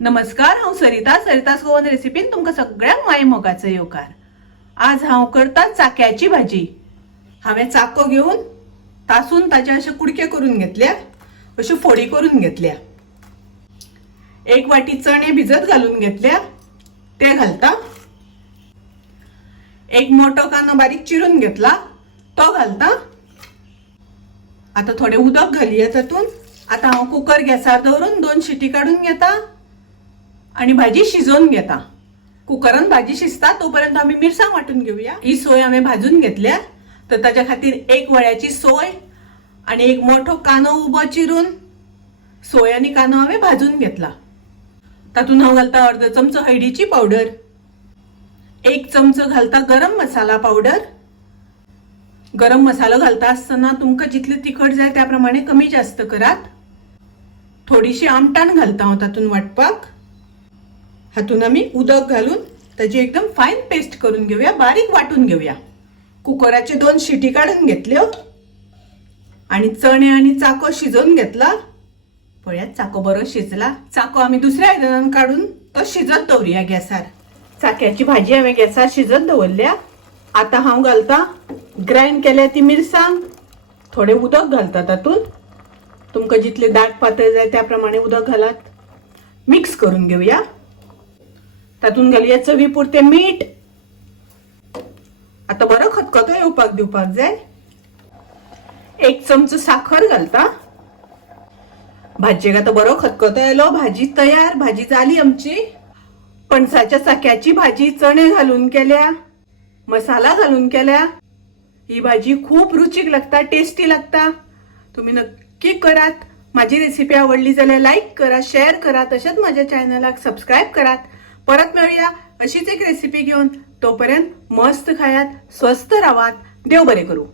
नमस्कार, हांव सरितास गोवन रेसिपीन तुमकां सगळ्यांक माय मोगाचो येवकार। आज हांव करता चाक्याची भाजी। हांवें चाको घेवन तासून ताचे अशे कुडके करून घेतल्या, अश्यो फोडी करून घेतल्या। एक वाटी चणे भिजत घालून घेतल्या, ते घालता। एक मोठो कांदो बारीक चिरून घेतला, तो घालता। आता थोडे उदक घालया तातून। आता हांव कुकर गॅसार दवरून 2 शिटी काढून घेता आणि भाजी शिजवून घेता। कुकरान भाजी शिजता तोपर्यंत आम्ही मिरसांग वाटून घेऊया। ही सोय आम्ही भाजून घेतल्या, तर त्याच्या खातीर एक वळ्याची सोय आणि एक मोठो कांदो उबो चिरून सोय आणि कांदो हांवें भाजून घेतला। तातून हांव घालता अर्ध चमचो हळदीची पावडर, 1 चमचो घालता गरम मसाला पावडर। गरम मसालो घालता आसतना तुमकां जितले तिखट जाय त्या प्रमाणे कमी जास्त करात। थोडीशी आमटाण घालता हांव तातून वाटपाक। हातून आम्ही उदक घालून त्याची एकदम फाईन पेस्ट करून घेऊया, बारीक वाटून घेऊया। कुकराचे 2 शिटी काढून घेतल्यो आणि चणे आणि चाको शिजवून घेतला। पळयात चाको बरो शिजला। चाको आम्ही दुसऱ्या आयदनान काढून तो शिजत दवरूया गॅसार। चाक्याची भाजी हांवें गॅसार शिजत दवरल्या। आता हांव घालता ग्राइंड केल्या ती मिरसांग, थोडे उदक घालता तातून। तुमकां जितले दाट पातळ जाय त्या प्रमाणे उदक घालात। मिक्स करून घेऊया। तातून घालूया चवी पुरते मीठ। आता बरो खतखतो येवपाक दिवपाक जाय। 1 चमचो साखर घालता। भाजयेक आता बरो खतखतो येयलो, भाजी तयार। भाजी जाली आमची। पणसाच्या चाक्याची भाजी चणे घालून केल्या, मसाला घालून केल्या। ही भाजी खूप रुचीक लागता, टेस्टी लागता। तुम्ही नक्की करात। माझी रेसिपी आवडली जाल्यार लाईक करा, शेअर करा, तसेच माझ्या चॅनलाक सबस्क्राईब करा। परत मिळूया अशीच एक रेसिपी घेऊन। तोपर्यंत मस्त खायात, स्वस्थ राहात। देव बरे करू।